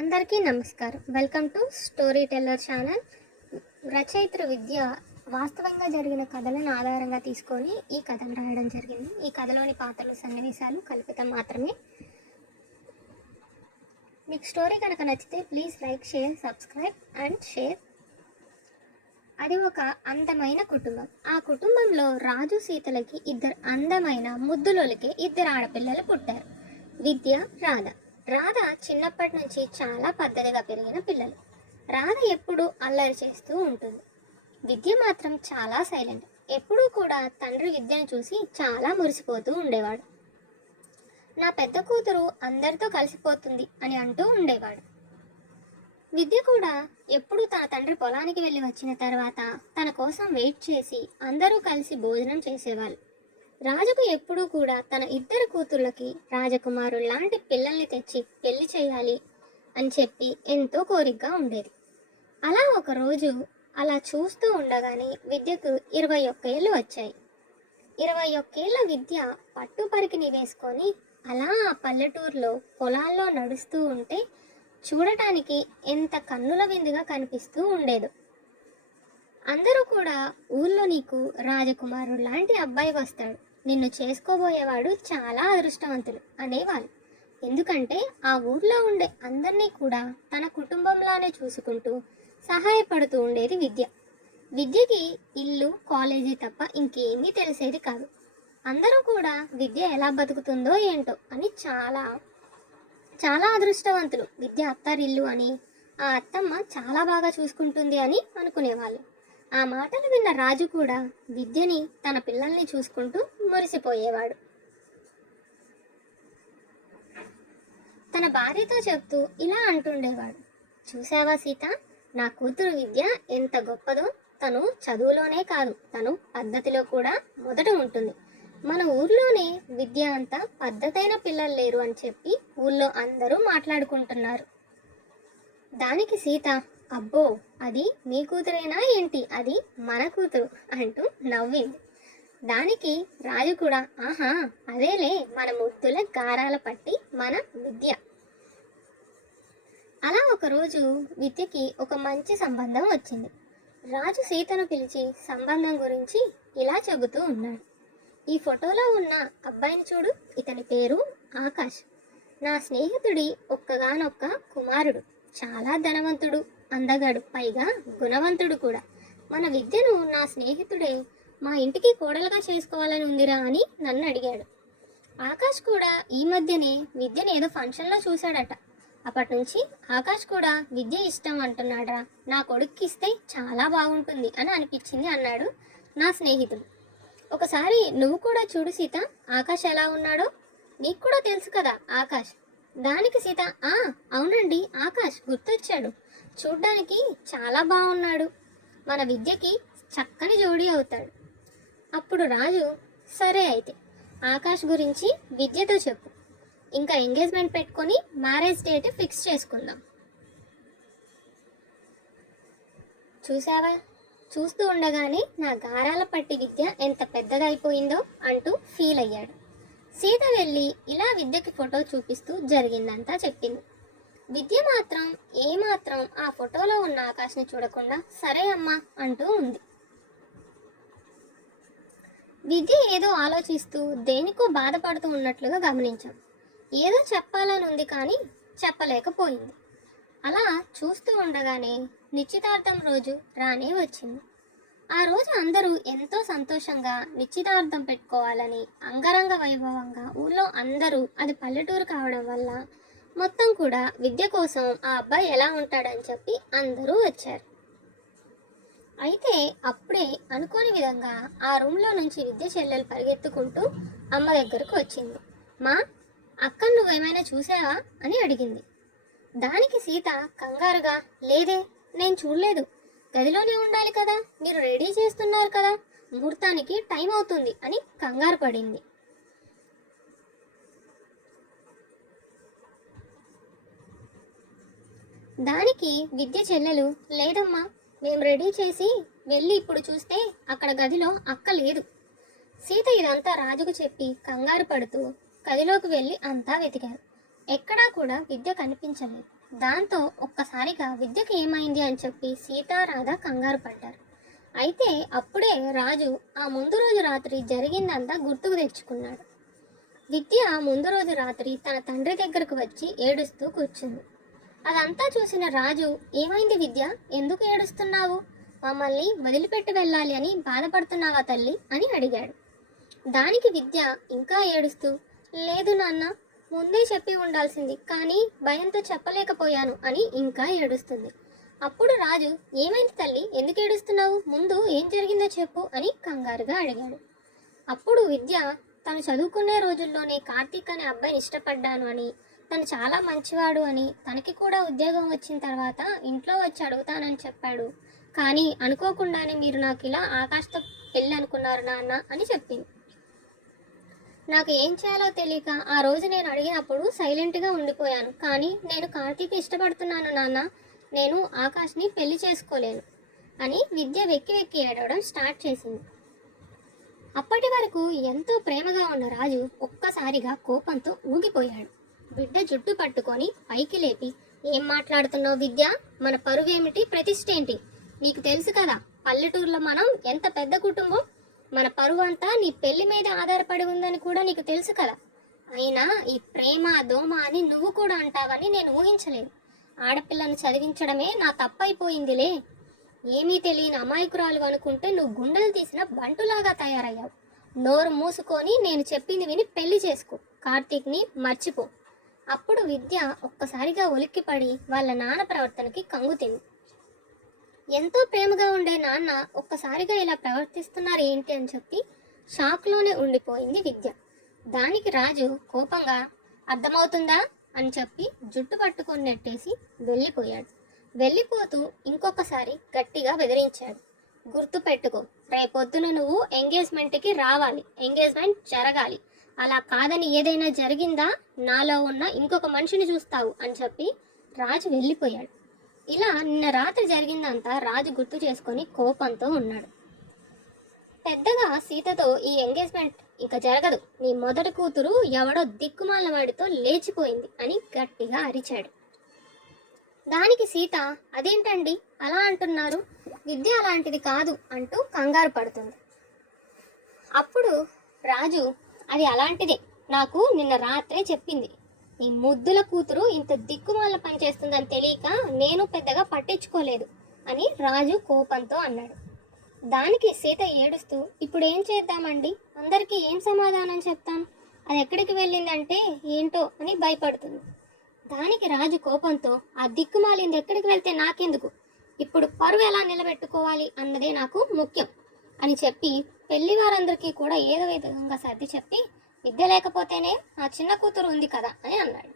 అందరికీ నమస్కారం. Welcome to story teller channel. రచయిత్రి విద్య వాస్తవంగా జరిగిన కథలను ఆధారంగా తీసుకొని ఈ కథను రాయడం జరిగింది. ఈ కథలోని పాత్రలు, సన్నివేశాలు కల్పితం మాత్రమే. మీకు స్టోరీ కనుక నచ్చితే please like, share, subscribe and share. అది ఒక అందమైన కుటుంబం. ఆ కుటుంబంలో రాజు, సీతలకి ఇద్దరు అందమైన ముద్దులొలికే ఇద్దరు ఆడపిల్లలు పుట్టారు, విద్య, రాధ. రాధ చిన్నప్పటి నుంచి చాలా పద్ధతిగా పెరిగిన పిల్లలు. రాధ ఎప్పుడూ అల్లరి చేస్తూ ఉంటుంది. విద్య మాత్రం చాలా సైలెంట్. ఎప్పుడూ కూడా తండ్రి విద్యను చూసి చాలా మురిసిపోతూ ఉండేవాడు. నా పెద్ద కూతురు అందరితో కలిసిపోతుంది అని అంటూ ఉండేవాడు. విద్య కూడా ఎప్పుడూ తన తండ్రి పొలానికి వెళ్ళి వచ్చిన తర్వాత తన కోసం వెయిట్ చేసి అందరూ కలిసి భోజనం చేసేవాళ్ళు. రాజుకు ఎప్పుడూ కూడా తన ఇద్దరు కూతుళ్ళకి రాజకుమారులు లాంటి పిల్లల్ని తెచ్చి పెళ్లి చేయాలి అని చెప్పి ఎంతో కోరికగా ఉండేది. అలా ఒకరోజు అలా చూస్తూ ఉండగానే విద్యకు 21 ఏళ్ళు వచ్చాయి. 21 ఏళ్ళ విద్య పట్టు పరికిని వేసుకొని అలా ఆ పల్లెటూరులో పొలాల్లో నడుస్తూ ఉంటే చూడటానికి ఎంత కన్నుల విందుగా కనిపిస్తూ ఉండేది. అందరూ కూడా ఊళ్ళో నీకు రాజకుమారుడు లాంటి అబ్బాయి వస్తాడు, నిన్ను చేసుకోబోయేవాడు చాలా అదృష్టవంతులు అనేవాళ్ళు. ఎందుకంటే ఆ ఊర్లో ఉండే అందరినీ కూడా తన కుటుంబంలానే చూసుకుంటూ సహాయపడుతూ ఉండేది విద్య. విద్యకి ఇల్లు, కాలేజీ తప్ప ఇంకేమీ తెలిసేది కాదు. అందరూ కూడా విద్య ఎలా బతుకుతుందో ఏంటో అని చాలా చాలా అదృష్టవంతులు. విద్య అత్తారిల్లు అని, ఆ అత్తమ్మ చాలా బాగా చూసుకుంటుంది అని అనుకునేవాళ్ళు. ఆ మాటలు విన్న రాజు కూడా విద్యని తన పిల్లల్ని చూసుకుంటూ మురిసిపోయేవాడు. తన భార్యతో చెప్తూ ఇలా అంటుండేవాడు, చూసావా సీత, నా కూతురు విద్య ఎంత గొప్పదో. తను చదువులోనే కాదు, తను పద్ధతిలో కూడా మొదట ఉంటుంది. మన ఊర్లోనే విద్య అంత పద్ధతైన పిల్లలు లేరు అని చెప్పి ఊళ్ళో అందరూ మాట్లాడుకుంటున్నారు. దానికి సీత, అబ్బో, అది మీ కూతురేనా ఏంటి, అది మన కూతురు అంటూ నవ్వింది. దానికి రాజు కూడా, ఆహా, అదేలే మన ముద్దుల గారాల పట్టి మన విద్య. అలా ఒకరోజు విద్యకి ఒక మంచి సంబంధం వచ్చింది. రాజు సీతను పిలిచి సంబంధం గురించి ఇలా చెబుతూ ఉన్నాడు. ఈ ఫోటోలో ఉన్న అబ్బాయిని చూడు, ఇతని పేరు ఆకాష్. నా స్నేహితుడి ఒక్కగానొక్క కుమారుడు. చాలా ధనవంతుడు, అందగాడు, పైగా గుణవంతుడు కూడా. మన విద్యను నా స్నేహితుడే మా ఇంటికి కోడలుగా చేసుకోవాలని ఉందిరా అని నన్ను అడిగాడు. ఆకాష్ కూడా ఈ మధ్యనే విద్యను ఏదో ఫంక్షన్లో చూశాడట. అప్పటి నుంచి ఆకాష్ కూడా విద్య ఇష్టం అంటున్నాడా, నా కొడుక్కి ఇస్తే చాలా బాగుంటుంది అని అనిపించింది అన్నాడు నా స్నేహితుడు. ఒకసారి నువ్వు కూడా చూడు సీత, ఆకాష్ ఎలా ఉన్నాడో. నీకు కూడా తెలుసు కదా ఆకాష్. దానికి సీత, అవునండి, ఆకాష్ గుర్తొచ్చాడు, చూడ్డానికి చాలా బాగున్నాడు, మన విద్యకి చక్కని జోడీ అవుతాడు. అప్పుడు రాజు, సరే అయితే ఆకాష్ గురించి విద్యతో చెప్పు, ఇంకా ఎంగేజ్మెంట్ పెట్టుకొని మ్యారేజ్ డేట్ ఫిక్స్ చేసుకుందాం. చూసావా, చూస్తూ ఉండగానే నా గారాల పట్టి విద్య ఎంత పెద్దగా అయిపోయిందో అంటూ ఫీల్ అయ్యాడు. సీత వెళ్ళి ఇలా విద్యకి ఫోటో చూపిస్తూ జరిగిందంతా చెప్పింది. విద్య మాత్రం ఏమాత్రం ఆ ఫోటోలో ఉన్న ఆకాష్ని చూడకుండా సరే అమ్మా అంటూ ఉంది. విద్య ఏదో ఆలోచిస్తూ దేనికో బాధపడుతూ ఉన్నట్లుగా గమనించాం. ఏదో చెప్పాలని ఉంది కానీ చెప్పలేకపోయింది. అలా చూస్తూ ఉండగానే నిశ్చితార్థం రోజు రానే వచ్చింది. ఆ రోజు అందరూ ఎంతో సంతోషంగా నిశ్చితార్థం పెట్టుకోవాలని అంగరంగ వైభవంగా ఊళ్ళో అందరూ, అది పల్లెటూరు కావడం వల్ల మొత్తం కూడా విద్య కోసం ఆ అబ్బాయి ఎలా ఉంటాడని చెప్పి అందరూ వచ్చారు. అయితే అప్పుడే అనుకోని విధంగా ఆ రూమ్లో నుంచి విద్య చెల్లెలు పరిగెత్తుకుంటూ అమ్మ దగ్గరకు వచ్చింది. మా అక్క, నువ్వేమైనా చూసావా అని అడిగింది. దానికి సీత కంగారుగా, లేదే, నేను చూడలేదు, గదిలోనే ఉండాలి కదా, మీరు రెడీ చేస్తున్నారు కదా, ముహూర్తానికి టైం అవుతుంది అని కంగారు పడింది. దానికి విద్య చెల్లెలు, లేదమ్మా, మేము రెడీ చేసి వెళ్ళి ఇప్పుడు చూస్తే అక్కడ గదిలో అక్క లేదు. సీత ఇదంతా రాజుకు చెప్పి కంగారు పడుతూ గదిలోకి వెళ్ళి అంతా వెతికారు. ఎక్కడా కూడా విద్య కనిపించలేదు. దాంతో ఒక్కసారిగా విద్యకి ఏమైంది అని చెప్పి సీతారాధ కంగారు పడ్డారు. అయితే అప్పుడే రాజు ఆ ముందు రోజు రాత్రి జరిగిందంతా గుర్తుకు తెచ్చుకున్నాడు. విద్య ముందు రోజు రాత్రి తన తండ్రి దగ్గరకు వచ్చి ఏడుస్తూ కూర్చుంది. అదంతా చూసిన రాజు, ఏమైంది విద్య, ఎందుకు ఏడుస్తున్నావు? మమ్మల్ని వదిలిపెట్టి వెళ్ళాలి అని బాధపడుతున్నావా తల్లి అని అడిగాడు. దానికి విద్య ఇంకా ఏడుస్తూ, లేదు నాన్న, ముందే చెప్పి ఉండాల్సింది, కానీ భయంతో చెప్పలేకపోయాను అని ఇంకా ఏడుస్తుంది. అప్పుడు రాజు, ఏమైంది తల్లి, ఎందుకు ఏడుస్తున్నావు, ముందు ఏం జరిగిందో చెప్పు అని కంగారుగా అడిగాడు. అప్పుడు విద్య తను చదువుకునే రోజుల్లోనే కార్తీక్ అనే అబ్బాయిని ఇష్టపడ్డాను అని, తను చాలా మంచివాడు అని, తనకి కూడా ఉద్యోగం వచ్చిన తర్వాత ఇంట్లో వచ్చి అడుగుతానని చెప్పాడు, కానీ అనుకోకుండానే మీరు నాకు ఇలా ఆకాష్తో పెళ్ళి అనుకున్నారు నాన్న అని చెప్పింది. నాకు ఏం చేయాలో తెలియక ఆ రోజు నేను అడిగినప్పుడు సైలెంట్గా ఉండిపోయాను, కానీ నేను కార్తీక్ ఇష్టపడుతున్నాను నాన్న, నేను ఆకాష్ని పెళ్లి చేసుకోలేను అని విద్య వెక్కి వెక్కి ఏడవడం స్టార్ట్ చేసింది. అప్పటి వరకు ఎంతో ప్రేమగా ఉన్న రాజు ఒక్కసారిగా కోపంతో ఊగిపోయాడు. బిడ్డ జుట్టు పట్టుకొని పైకి లేపి, ఏం మాట్లాడుతున్నావు విద్య, మన పరువేమిటి, ప్రతిష్ఠ ఏంటి, నీకు తెలుసు కదా పల్లెటూరులో మనం ఎంత పెద్ద కుటుంబం, మన పరువు అంతా నీ పెళ్లి మీద ఆధారపడి ఉందని కూడా నీకు తెలుసు కదా, అయినా ఈ ప్రేమ దోమ అని నువ్వు కూడా అంటావని నేను ఊహించలేదు. ఆడపిల్లను చదివించడమే నా తప్పైపోయిందిలే, ఏమీ తెలియని అమాయకురాలు అనుకుంటే నువ్వు గుండెలు తీసిన బంటులాగా తయారయ్యావు. నోరు మూసుకొని నేను చెప్పింది విని పెళ్లి చేసుకో, కార్తీక్ని మర్చిపో. అప్పుడు విద్య ఒక్కసారిగా ఉలిక్కిపడి వాళ్ళ నాన్న ప్రవర్తనకి కంగుతింది. ఎంతో ప్రేమగా ఉండే నాన్న ఒక్కసారిగా ఇలా ప్రవర్తిస్తున్నారు ఏంటి అని చెప్పి షాక్లోనే ఉండిపోయింది విద్య. దానికి రాజు కోపంగా, అర్థమవుతుందా అని చెప్పి జుట్టు పట్టుకొని నెట్టేసి వెళ్ళిపోయాడు. వెళ్ళిపోతూ ఇంకొకసారి గట్టిగా బెదిరించాడు, గుర్తు పెట్టుకో, రేపొద్దున నువ్వు ఎంగేజ్మెంట్కి రావాలి, ఎంగేజ్మెంట్ జరగాలి, అలా కాదని ఏదైనా జరిగిందా నాలో ఉన్న ఇంకొక మనిషిని చూస్తావు అని చెప్పి రాజు వెళ్ళిపోయాడు. ఇలా నిన్న రాత్రి జరిగిందంతా రాజు గుర్తు చేసుకొని కోపంతో ఉన్నాడు. పెద్దగా సీతతో ఈ ఎంగేజ్మెంట్ ఇంకా జరగదు, నీ మొదటి కూతురు ఎవడో దిక్కుమాల వాడితో లేచిపోయింది అని గట్టిగా అరిచాడు. దానికి సీత, అదేంటండి అలా అంటున్నారు, విద్య అలాంటిది కాదు అంటూ కంగారు పడుతుంది. అప్పుడు రాజు, అది అలాంటిదే, నాకు నిన్న రాత్రే చెప్పింది, ఈ ముద్దుల కూతురు ఇంత దిక్కుమాల పనిచేస్తుందని తెలియక నేను పెద్దగా పట్టించుకోలేదు అని రాజు కోపంతో అన్నాడు. దానికి సీత ఏడుస్తూ, ఇప్పుడు ఏం చేద్దామండి, అందరికీ ఏం సమాధానం చెప్తాం, అది ఎక్కడికి వెళ్ళిందంటే ఏంటో అని భయపడుతుంది. దానికి రాజు కోపంతో, ఆ దిక్కుమాలింది ఎక్కడికి వెళ్తే నాకెందుకు, ఇప్పుడు పరువు ఎలా నిలబెట్టుకోవాలి అన్నదే నాకు ముఖ్యం అని చెప్పి పెళ్లి వారందరికీ కూడా ఏదో విధంగా సర్ది చెప్పి, విద్య లేకపోతేనే నా చిన్న కూతురు ఉంది కదా అని అన్నాడు.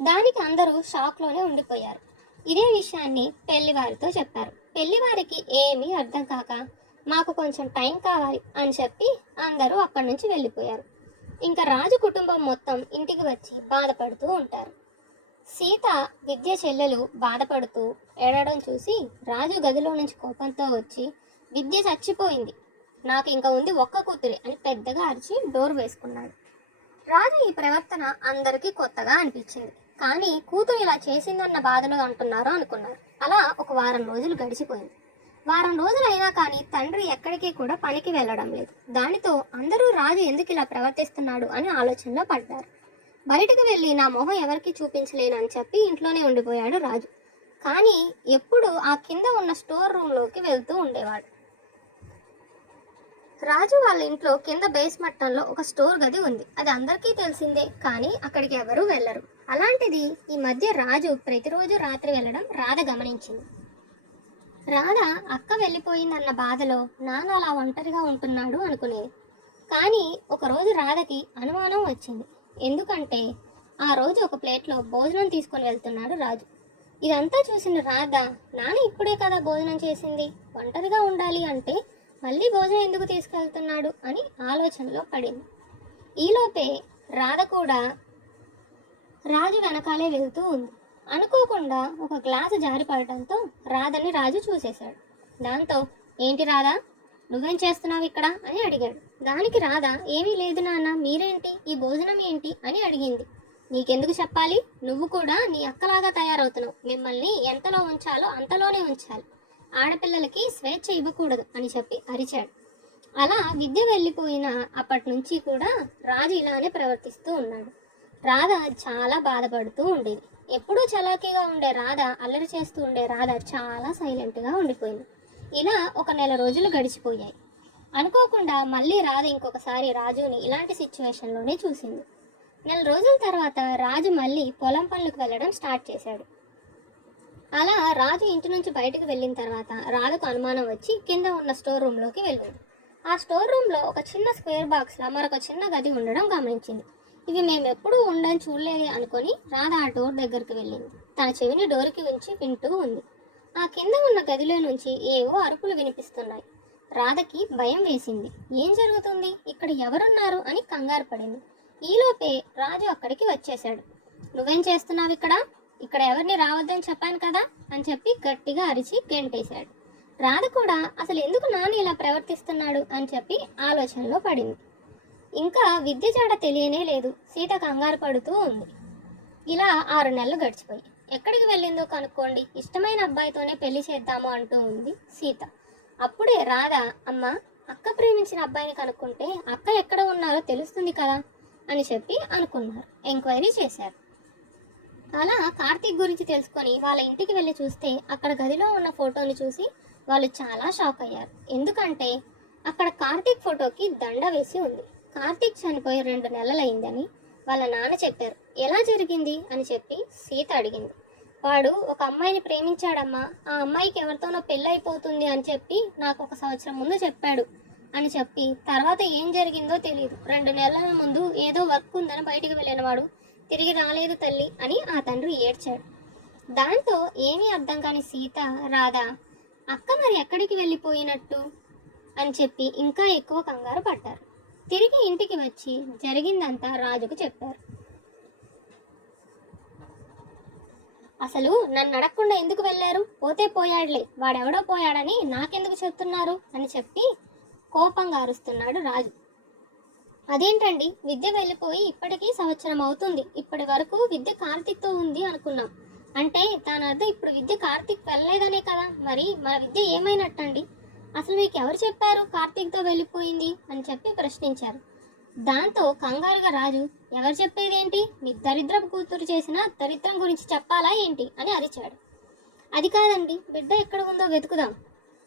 దానికి అందరూ షాక్లోనే ఉండిపోయారు. ఇదే విషయాన్ని పెళ్లివారితో చెప్పారు. పెళ్లివారికి ఏమీ అర్థం కాక, మాకు కొంచెం టైం కావాలి అని చెప్పి అందరూ అక్కడి నుంచి వెళ్ళిపోయారు. ఇంకా రాజు కుటుంబం మొత్తం ఇంటికి వచ్చి బాధపడుతూ ఉంటారు. సీత విద్య చెల్లెలు బాధపడుతూ ఏడవడం చూసి రాజు గదిలో నుంచి కోపంతో వచ్చి, విద్య చచ్చిపోయింది, నాకు ఇంకా ఉంది ఒక్క కూతురే అని పెద్దగా అరిచి డోర్ వేసుకున్నాడు. రాజు ఈ ప్రవర్తన అందరికీ కొత్తగా అనిపించింది, కానీ కూతురు ఇలా చేసిందన్న బాధలో అంటున్నారు అనుకున్నారు. అలా ఒక వారం రోజులు గడిచిపోయింది. వారం రోజులు అయినా కానీ తండ్రి ఎక్కడికి కూడా పనికి వెళ్ళడం లేదు. దానితో అందరూ రాజు ఎందుకు ఇలా ప్రవర్తిస్తున్నాడు అని ఆలోచనలో పడ్డారు. బయటకు వెళ్ళి నా మొహం ఎవరికి చూపించలేను అని చెప్పి ఇంట్లోనే ఉండిపోయాడు రాజు. కానీ ఎప్పుడు ఆ కింద ఉన్న స్టోర్ రూమ్లోకి వెళ్తూ ఉండేవాడు. రాజు వాళ్ళ ఇంట్లో కింద బేస్ మట్టంలో ఒక స్టోర్ గది ఉంది. అది అందరికీ తెలిసిందే, కానీ అక్కడికి ఎవరూ వెళ్ళరు. అలాంటిది ఈ మధ్య రాజు ప్రతిరోజు రాత్రి వెళ్ళడం రాధ గమనించింది. రాధ అక్క వెళ్ళిపోయిందన్న బాధలో నాన్న అలా ఒంటరిగా ఉంటున్నాడు అనుకునేది. కానీ ఒకరోజు రాధకి అనుమానం వచ్చింది. ఎందుకంటే ఆ రోజు ఒక ప్లేట్లో భోజనం తీసుకొని వెళ్తున్నాడు రాజు. ఇదంతా చూసిన రాధ, నాన్న ఇప్పుడే కదా భోజనం చేసింది, ఒంటరిగా ఉండాలి అంటే మళ్ళీ భోజనం ఎందుకు తీసుకెళ్తున్నాడు అని ఆలోచనలో పడింది. ఈలోపే రాధ కూడా రాజు వెనకాలే వెళ్తూ ఉంది. అనుకోకుండా ఒక గ్లాసు జారిపడటంతో రాధని రాజు చూసేశాడు. దాంతో, ఏంటి రాధా, నువ్వేం చేస్తున్నావు ఇక్కడ అని అడిగాడు. దానికి రాధ, ఏమీ లేదు నాన్న, మీరేంటి, ఈ భోజనం ఏంటి అని అడిగింది. నీకెందుకు చెప్పాలి, నువ్వు కూడా నీ అక్కలాగా తయారవుతున్నావు, మిమ్మల్ని ఎంతలో ఉంచాలో అంతలోనే ఉంచాలి, ఆడపిల్లలకి స్వేచ్ఛ ఇవ్వకూడదు అని చెప్పి అరిచాడు. అలా విద్య వెళ్ళిపోయిన అప్పటి నుంచి కూడా రాజు ఇలానే ప్రవర్తిస్తూ ఉన్నాడు. రాధ చాలా బాధపడుతూ ఉండేది. ఎప్పుడూ చలాకీగా ఉండే రాధ, అల్లరి చేస్తూ ఉండే రాధ చాలా సైలెంట్గా ఉండిపోయింది. ఇలా ఒక నెల రోజులు గడిచిపోయాయి. అనుకోకుండా మళ్ళీ రాధ ఇంకొకసారి రాజుని ఇలాంటి సిచ్యువేషన్లోనే చూసింది. నెల రోజుల తర్వాత రాజు మళ్ళీ పొలం పనులకు వెళ్ళడం స్టార్ట్ చేశాడు. అలా రాజు ఇంటి నుంచి బయటకు వెళ్ళిన తర్వాత రాధకు అనుమానం వచ్చి కింద ఉన్న స్టోర్ రూమ్లోకి వెళ్ళింది. ఆ స్టోర్ రూమ్లో ఒక చిన్న స్క్వేర్ బాక్స్లో మరొక చిన్న గది ఉండడం గమనించింది. ఇవి మేము ఎప్పుడూ ఉండని చూడలేదు అనుకొని రాధ ఆ డోర్ దగ్గరికి వెళ్ళింది. తన చెవిని డోర్కి ఉంచి వింటూ ఉంది. ఆ కింద ఉన్న గదిలో నుంచి ఏవో అరుపులు వినిపిస్తున్నాయి. రాధకి భయం వేసింది. ఏం జరుగుతుంది, ఇక్కడ ఎవరున్నారు అని కంగారు పడింది. ఈలోపే రాజు అక్కడికి వచ్చేశాడు. నువ్వేం చేస్తున్నావు ఇక్కడ, ఇక్కడ ఎవరిని రావద్దని చెప్పాను కదా అని చెప్పి గట్టిగా అరిచి గెంటేశాడు. రాధ కూడా అసలు ఎందుకు నాన్న ఇలా ప్రవర్తిస్తున్నాడు అని చెప్పి ఆలోచనలో పడింది. ఇంకా విద్య జాడ తెలియనే లేదు. సీత కంగారు పడుతూ ఉంది. ఇలా 6 నెలలు గడిచిపోయి ఎక్కడికి వెళ్ళిందో కనుక్కోండి, ఇష్టమైన అబ్బాయితోనే పెళ్లి చేద్దాము అంటూ ఉంది సీత. అప్పుడే రాధ, అమ్మ, అక్క ప్రేమించిన అబ్బాయిని కనుక్కుంటే అక్క ఎక్కడ ఉన్నారో తెలుస్తుంది కదా అని చెప్పి అనుకున్నారు. ఎంక్వైరీ చేశారు. అలా కార్తీక్ గురించి తెలుసుకొని వాళ్ళ ఇంటికి వెళ్ళి చూస్తే అక్కడ గదిలో ఉన్న ఫోటోని చూసి వాళ్ళు చాలా షాక్ అయ్యారు. ఎందుకంటే అక్కడ కార్తీక్ ఫోటోకి దండ వేసి ఉంది. కార్తీక్ చనిపోయి 2 నెలలైందని వాళ్ళ నాన్న చెప్పారు. ఎలా జరిగింది అని చెప్పి సీత అడిగింది. వాడు ఒక అమ్మాయిని ప్రేమించాడమ్మా, ఆ అమ్మాయికి ఎవరితోనో పెళ్ళైపోతుంది అని చెప్పి నాకు 1 సంవత్సరం ముందు చెప్పాడు అని చెప్పి తర్వాత ఏం జరిగిందో తెలియదు. 2 నెలల ముందు ఏదో వర్క్ ఉందని బయటికి వెళ్ళిన వాడు తిరిగి రాలేదు తల్లి అని ఆ తండ్రి ఏడ్చాడు. దాంతో ఏమీ అర్థం కాని సీత, రాధ, అక్క మరి ఎక్కడికి వెళ్ళిపోయినట్టు అని చెప్పి ఇంకా ఎక్కువ కంగారు పడ్డారు. తిరిగి ఇంటికి వచ్చి జరిగిందంతా రాజుకు చెప్పారు. అసలు నన్ను అడగకుండా ఎందుకు వెళ్ళారు, పోతే పోయాడులే, వాడెవడో పోయాడని నాకెందుకు చెప్తున్నారు అని చెప్పి కోపంగా అరుస్తున్నాడు రాజు. అదేంటండి, విద్య వెళ్ళిపోయి ఇప్పటికీ 1 సంవత్సరం అవుతుంది, ఇప్పటి వరకు విద్య కార్తీక్తో ఉంది అనుకున్నాం, అంటే దాని అర్థం ఇప్పుడు విద్య కార్తీక్ వెళ్ళలేదనే కదా, మరి మన విద్య ఏమైనట్టండి, అసలు మీకు ఎవరు చెప్పారు కార్తీక్తో వెళ్ళిపోయింది అని చెప్పి ప్రశ్నించారు. దాంతో కంగారుగా రాజు, ఎవరు చెప్పేదేంటి, మీ దరిద్రపు కూతురు చేసిన దరిద్రం గురించి చెప్పాలా ఏంటి అని అరిచాడు. అది కాదండి, బిడ్డ ఎక్కడ ఉందో వెతుకుదాం,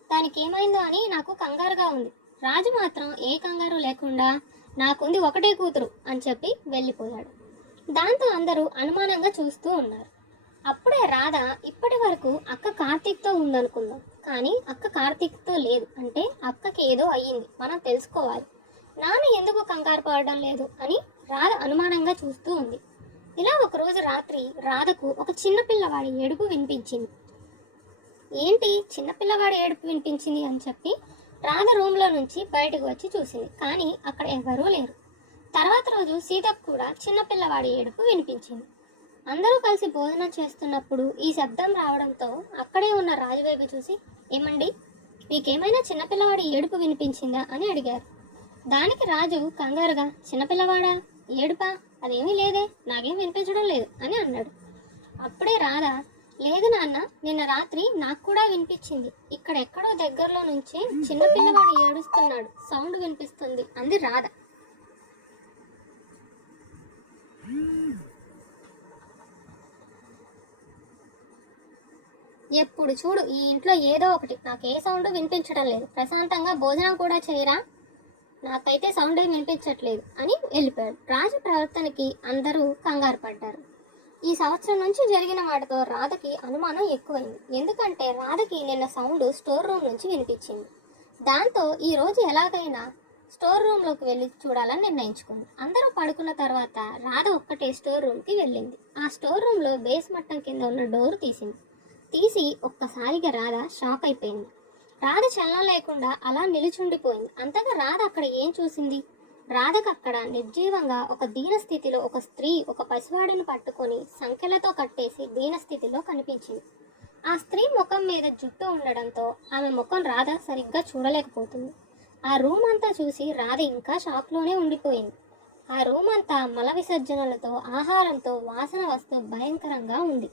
దానికి ఏమైందో అని నాకు కంగారుగా ఉంది. రాజు మాత్రం ఏ కంగారు లేకుండా నాకుంది ఒకటే కూతురు అని చెప్పి వెళ్ళిపోయాడు. దాంతో అందరూ అనుమానంగా చూస్తూ ఉన్నారు. అప్పుడే రాధ, ఇప్పటి వరకు అక్క కార్తీక్తో ఉందనుకుందాం, కానీ అక్క కార్తీక్తో లేదు, అంటే అక్కకి ఏదో అయ్యింది, మనం తెలుసుకోవాలి, నాన్న ఎందుకు కంగారు పడడం లేదు అని రాధ అనుమానంగా చూస్తూ ఉంది. ఇలా ఒకరోజు రాత్రి రాధకు ఒక చిన్నపిల్లవాడి ఏడుపు వినిపించింది. ఏంటి చిన్నపిల్లవాడి ఏడుపు వినిపించింది అని చెప్పి రాధ రూమ్లో నుంచి బయటకు వచ్చి చూసింది. కానీ అక్కడ ఎవరూ లేరు. తర్వాత రోజు సీతకు కూడా చిన్నపిల్లవాడి ఏడుపు వినిపించింది. అందరూ కలిసి భోజనం చేస్తున్నప్పుడు ఈ శబ్దం రావడంతో అక్కడే ఉన్న రాజువైపు చూసి, ఏమండి, మీకేమైనా చిన్నపిల్లవాడి ఏడుపు వినిపించిందా అని అడిగారు. దానికి రాజు కంగారుగా, చిన్నపిల్లవాడా, ఏడుపా, అదేమీ లేదే, నాకేం వినిపించడం లేదు అని అన్నాడు. అప్పుడే రాధ, లేదు నాన్న, నిన్న రాత్రి నాకు కూడా వినిపించింది, ఇక్కడెక్కడో దగ్గరలో నుంచి చిన్నపిల్లవాడు ఏడుస్తున్నాడు, సౌండ్ వినిపిస్తుంది అంది రాధ. ఎప్పుడు చూడు ఈ ఇంట్లో ఏదో ఒకటి, నాకు ఏ సౌండ్ వినిపించడం లేదు, ప్రశాంతంగా భోజనం కూడా చేయరా, నాకైతే సౌండ్ వినిపించట్లేదు అని వెళ్ళిపోయాడు. రాజు ప్రవర్తనకి అందరూ కంగారు పడ్డారు. ఈ సంవత్సరం నుంచి జరిగిన వాటితో రాధకి అనుమానం ఎక్కువైంది. ఎందుకంటే రాధకి నిన్న సౌండ్ స్టోర్ రూమ్ నుంచి వినిపించింది. దాంతో ఈరోజు ఎలాగైనా స్టోర్ రూమ్లోకి వెళ్ళి చూడాలని నిర్ణయించుకుంది. అందరూ పడుకున్న తర్వాత రాధ ఒక్కటే స్టోర్ రూమ్కి వెళ్ళింది. ఆ స్టోర్ రూమ్లో బేస్ మట్టం కింద ఉన్న డోర్ తీసి ఒక్కసారిగా రాధ షాక్ అయిపోయింది. రాధ చలనం లేకుండా అలా నిలుచుండిపోయింది. అంతగా రాధ అక్కడ ఏం చూసింది? రాధకు అక్కడ నిర్జీవంగా ఒక దీనస్థితిలో ఒక స్త్రీ ఒక పసివాడిని పట్టుకొని సంఖ్యలతో కట్టేసి దీనస్థితిలో కనిపించింది. ఆ స్త్రీ ముఖం మీద జుట్టు ఉండడంతో ఆమె ముఖం రాధ సరిగ్గా చూడలేకపోతుంది. ఆ రూమ్ అంతా చూసి రాధ ఇంకా షాక్లోనే ఉండిపోయింది. ఆ రూమ్ అంతా మల విసర్జనలతో, ఆహారంతో వాసన వస్తూ భయంకరంగా ఉంది.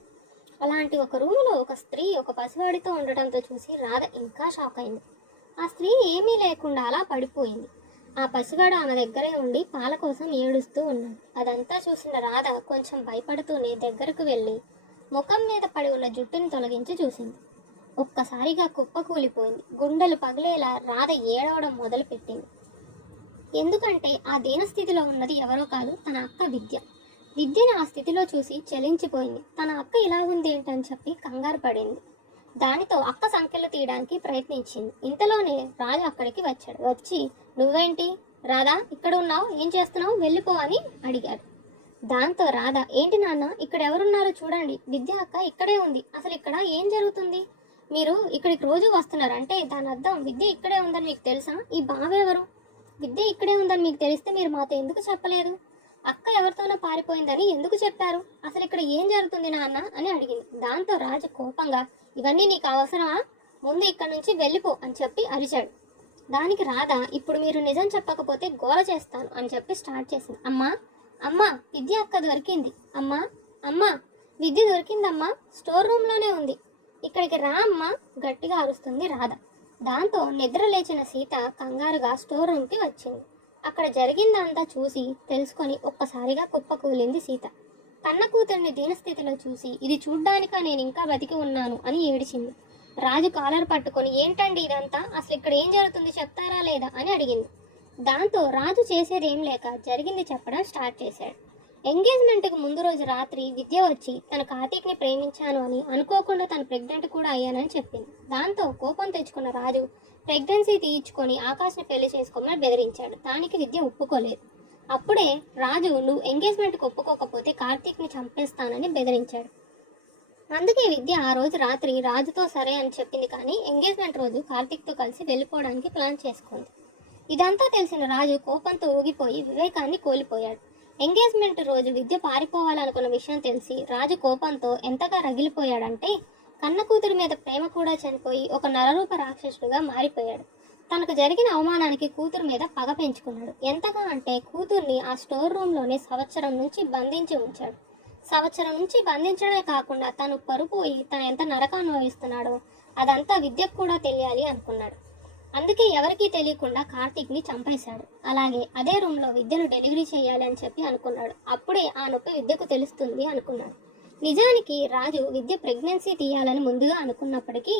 అలాంటి ఒక రూములో ఒక స్త్రీ ఒక పసివాడితో ఉండటంతో చూసి రాధ ఇంకా షాక్ అయింది. ఆ స్త్రీ ఏమీ లేకుండా అలా పడిపోయింది. ఆ పసివాడు ఆమె దగ్గరే ఉండి పాల కోసం ఏడుస్తూ ఉన్నాడు. అదంతా చూసిన రాధ కొంచెం భయపడుతూనే దగ్గరకు వెళ్ళి ముఖం మీద పడి ఉన్న జుట్టుని తొలగించి చూసింది. ఒక్కసారిగా కుప్ప కూలిపోయింది. గుండెలు పగిలేలా రాధ ఏడవడం మొదలుపెట్టింది. ఎందుకంటే ఆ దీనస్థితిలో ఉన్నది ఎవరో కాదు, తన అక్క విద్య. విద్యని ఆ స్థితిలో చూసి చలించిపోయింది. తన అక్క ఇలా ఉంది ఏంటని చెప్పి కంగారు పడింది. దానితో అక్క సంకెళ్ళు తీయడానికి ప్రయత్నించింది. ఇంతలోనే రాజు అక్కడికి వచ్చాడు. వచ్చి, నువ్వేంటి రాధా ఇక్కడ ఉన్నావు, ఏం చేస్తున్నావు, వెళ్ళిపో అని అడిగాడు. దాంతో రాధ, ఏంటి నాన్న, ఇక్కడ ఎవరున్నారో చూడండి, విద్య అక్క ఇక్కడే ఉంది, అసలు ఇక్కడ ఏం జరుగుతుంది, మీరు ఇక్కడికి రోజు వస్తున్నారు అంటే దాని అర్థం విద్య ఇక్కడే ఉందని మీకు తెలుసా, ఈ బావెవరు, విద్య ఇక్కడే ఉందని మీకు తెలిస్తే మీరు మాతో ఎందుకు చెప్పలేదు, అక్క ఎవరితోనో పారిపోయిందని ఎందుకు చెప్పారు, అసలు ఇక్కడ ఏం జరుగుతుంది నాన్న అని అడిగింది. దాంతో రాజు కోపంగా, ఇవన్నీ నీకు అవసరమా, ముందు ఇక్కడి నుంచి వెళ్ళిపో అని చెప్పి అరిచాడు. దానికి రాధ, ఇప్పుడు మీరు నిజం చెప్పకపోతే గోల చేస్తాను అని చెప్పి స్టార్ట్ చేసింది. అమ్మా అమ్మా, విద్య అక్క దొరికింది, అమ్మా అమ్మా, విద్య దొరికిందమ్మా, స్టోర్ రూమ్లోనే ఉంది, ఇక్కడికి రా అమ్మా, గట్టిగా అరుస్తుంది రాధ. దాంతో నిద్ర లేచిన సీత కంగారుగా స్టోర్ రూమ్కి వచ్చింది. అక్కడ జరిగిందంతా చూసి తెలుసుకొని ఒక్కసారిగా కుప్పకూలింది సీత. కన్న కూతురిని దీనస్థితిలో చూసి, ఇది చూడ్డానిక నేను ఇంకా బతికి ఉన్నాను అని ఏడిచింది. రాజు కాలర్ పట్టుకొని, ఏంటండి ఇదంతా, అసలు ఇక్కడ ఏం జరుగుతుంది చెప్తారా లేదా అని అడిగింది. దాంతో రాజు చేసేది ఏం లేక జరిగింది చెప్పడం స్టార్ట్ చేశాడు. ఎంగేజ్మెంట్కి ముందు రోజు రాత్రి విద్య వచ్చి తన కార్తీక్ని ప్రేమించాను అని, అనుకోకుండా తను ప్రెగ్నెంట్ కూడా అయ్యానని చెప్పింది. దాంతో కోపం తెచ్చుకున్న రాజు ప్రెగ్నెన్సీ తీయించుకొని ఆకాష్ని పెళ్లి చేసుకోమని బెదిరించాడు. దానికి విద్య ఒప్పుకోలేదు. అప్పుడే రాజు, నువ్వు ఎంగేజ్మెంట్కి ఒప్పుకోకపోతే కార్తీక్ని చంపేస్తానని బెదిరించాడు. అందుకే విద్య ఆ రోజు రాత్రి రాజుతో సరే అని చెప్పింది, కానీ ఎంగేజ్మెంట్ రోజు కార్తీక్తో కలిసి వెళ్ళిపోవడానికి ప్లాన్ చేసుకుంది. ఇదంతా తెలిసిన రాజు కోపంతో ఊగిపోయి వివేకాన్ని కోల్పోయాడు. ఎంగేజ్మెంట్ రోజు విద్య పారిపోవాలనుకున్న విషయం తెలిసి రాజు కోపంతో ఎంతగా రగిలిపోయాడంటే, కన్న కూతురి మీద ప్రేమ కూడా చనిపోయి ఒక నరరూప రాక్షసుడిగా మారిపోయాడు. తనకు జరిగిన అవమానానికి కూతురు మీద పగ పెంచుకున్నాడు. ఎంతగా అంటే కూతుర్ని ఆ స్టోర్ రూమ్లోనే సంవత్సరం నుంచి బంధించి ఉంచాడు. సంవత్సరం నుంచి బంధించడమే కాకుండా తను పరుపోయి తను ఎంత నరకం అనుభవిస్తున్నాడో అదంతా విద్యకు కూడా తెలియాలి అనుకున్నాడు. అందుకే ఎవరికీ తెలియకుండా కార్తీక్ని చంపేశాడు. అలాగే అదే రూమ్లో విద్యను డెలివరీ చేయాలి అని చెప్పి అనుకున్నాడు. అప్పుడే ఆ నొప్పి విద్యకు తెలుస్తుంది అనుకున్నాడు. నిజానికి రాజు విద్య ప్రెగ్నెన్సీ తీయాలని ముందుగా అనుకున్నప్పటికీ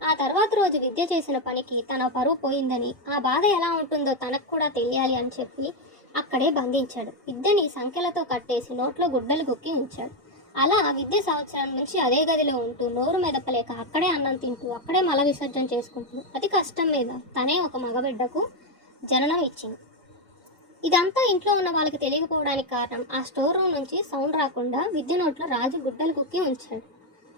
ఆ తర్వాత రోజు విద్య చేసిన పనికి తన పరువు పోయిందని, ఆ బాధ ఎలా ఉంటుందో తనకు కూడా తెలియాలి అని చెప్పి అక్కడే బంధించాడు. విద్యని సంఖ్యలతో కట్టేసి నోట్లో గుడ్డలు గుక్కి ఉంచాడు. అలా విద్య సంవత్సరం నుంచి అదే గదిలో ఉంటూ నోరు మెదపలేక అక్కడే అన్నం తింటూ అక్కడే మల విసర్జన చేసుకుంటూ అతి కష్టం మీద తనే ఒక మగబిడ్డకు జననం ఇచ్చింది. ఇదంతా ఇంట్లో ఉన్న వాళ్ళకి తెలియకపోవడానికి కారణం, ఆ స్టోర్ రూమ్ నుంచి సౌండ్ రాకుండా విద్య నోట్లో రాజు గుడ్డలు కుక్కి ఉంచాడు.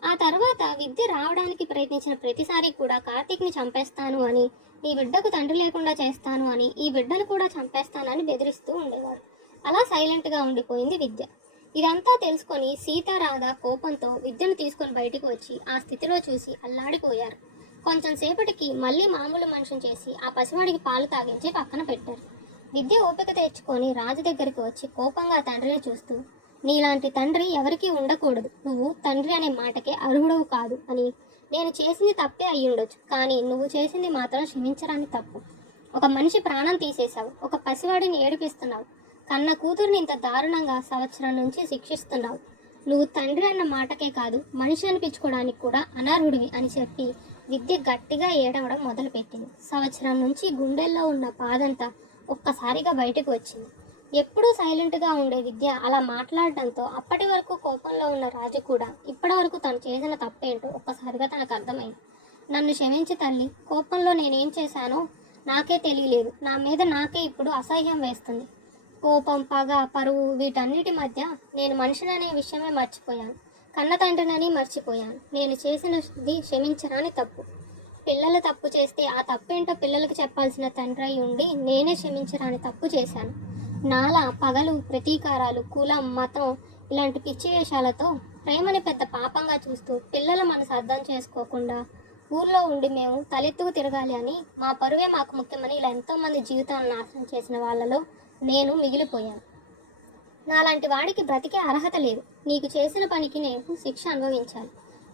ఆ తర్వాత విద్య రావడానికి ప్రయత్నించిన ప్రతిసారి కూడా కార్తీక్ని చంపేస్తాను అని, ఈ బిడ్డకు తండ్రి లేకుండా చేస్తాను అని, ఈ బిడ్డను కూడా చంపేస్తానని బెదిరిస్తూ ఉండేవాడు. అలా సైలెంట్గా ఉండిపోయింది విద్య. ఇదంతా తెలుసుకొని సీతారాధ కోపంతో విద్యను తీసుకొని బయటికి వచ్చి ఆ స్థితిలో చూసి అల్లాడిపోయారు. కొంచెం సేపటికి మళ్ళీ మామూలు మనిషిని చేసి ఆ పసివాడికి పాలు తాగించి పక్కన పెట్టారు. విద్య ఓపిక తెచ్చుకొని రాజు దగ్గరికి వచ్చి కోపంగా తండ్రిని చూస్తూ, నీలాంటి తండ్రి ఎవరికీ ఉండకూడదు, నువ్వు తండ్రి అనే మాటకే అర్హుడవు కాదు అని, నేను చేసింది తప్పే అయ్యుండొచ్చు, కానీ నువ్వు చేసింది మాత్రం క్షమించరాని తప్పు. ఒక మనిషి ప్రాణం తీసేశావు, ఒక పసివాడిని ఏడిపిస్తున్నావు, కన్న కూతుర్ని ఇంత దారుణంగా సంవత్సరం నుంచి శిక్షిస్తున్నావు, నువ్వు తండ్రి అన్న మాటకే కాదు మనిషి అనిపించుకోవడానికి కూడా అనర్హుడివి అని చెప్పి విద్య గట్టిగా ఏడవడం మొదలుపెట్టింది. సంవత్సరం నుంచి గుండెల్లో ఉన్న బాధంతా ఒక్కసారిగా బయటకు వచ్చింది. ఎప్పుడూ సైలెంట్గా ఉండే విద్య అలా మాట్లాడడంతో అప్పటి వరకు కోపంలో ఉన్న రాజు కూడా ఇప్పటి వరకు తను చేసిన తప్పేంటో ఒక్కసారిగా తనకు అర్థమైంది. నన్ను క్షమించి తల్లి, కోపంలో నేనేం చేశానో నాకే తెలియలేదు, నా మీద నాకే ఇప్పుడు అసహ్యం వేస్తుంది. కోపం, పగ, పరువు వీటన్నిటి మధ్య నేను మనిషిననే విషయమే మర్చిపోయాను, కన్న తండ్రినని మర్చిపోయాను. నేను చేసినది క్షమించరాని తప్పు. పిల్లలు తప్పు చేస్తే ఆ తప్పేంటో పిల్లలకు చెప్పాల్సిన తండ్రి ఉండి నేనే క్షమించరాని తప్పు చేశాను. నాలా పగలు, ప్రతీకారాలు, కులం, మతం ఇలాంటి పిచ్చి వేషాలతో ప్రేమని పెద్ద పాపంగా చూస్తూ పిల్లల మనసు అర్థం చేసుకోకుండా ఊర్లో ఉండి మేము తలెత్తుకు తిరగాలి అని మా పరువే మాకు ముఖ్యమని ఇలా ఎంతోమంది జీవితాలను నాశనం చేసిన వాళ్ళలో నేను మిగిలిపోయాను. నాలాంటి వాడికి బ్రతికే అర్హత లేదు. నీకు చేసిన పనికి నేను శిక్ష అనుభవించాలి.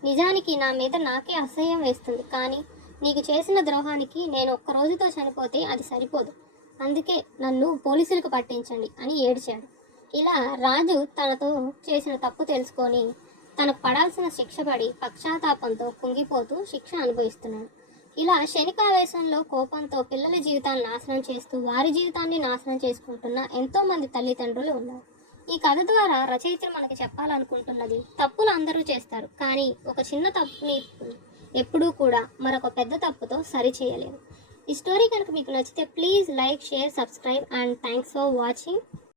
నిజానికి నా మీద నాకే అసహ్యం వేస్తుంది, కానీ నీకు చేసిన ద్రోహానికి నేను ఒక్క రోజుతో చనిపోతే అది సరిపోదు. అందుకే నన్ను పోలీసులకు పట్టించండి అని ఏడ్చాడు. ఇలా రాజు తనతో చేసిన తప్పు తెలుసుకొని తనకు పడాల్సిన శిక్ష పడి పశ్చాత్తాపంతో కుంగిపోతూ శిక్ష అనుభవిస్తున్నాడు. ఇలా క్షణికావేశంలో కోపంతో పిల్లల జీవితాన్ని నాశనం చేస్తూ వారి జీవితాన్ని నాశనం చేసుకుంటున్న ఎంతోమంది తల్లిదండ్రులు ఉన్నారు. ఈ కథ ద్వారా రచయితలు మనకి చెప్పాలనుకుంటున్నది, తప్పులు అందరూ చేస్తారు, కానీ ఒక చిన్న తప్పుని ఎప్పుడూ కూడా మరొక పెద్ద తప్పుతో సరి చేయలేము. ఈ స్టోరీ కనుక మీకు నచ్చితే please like, share, subscribe and thanks for watching.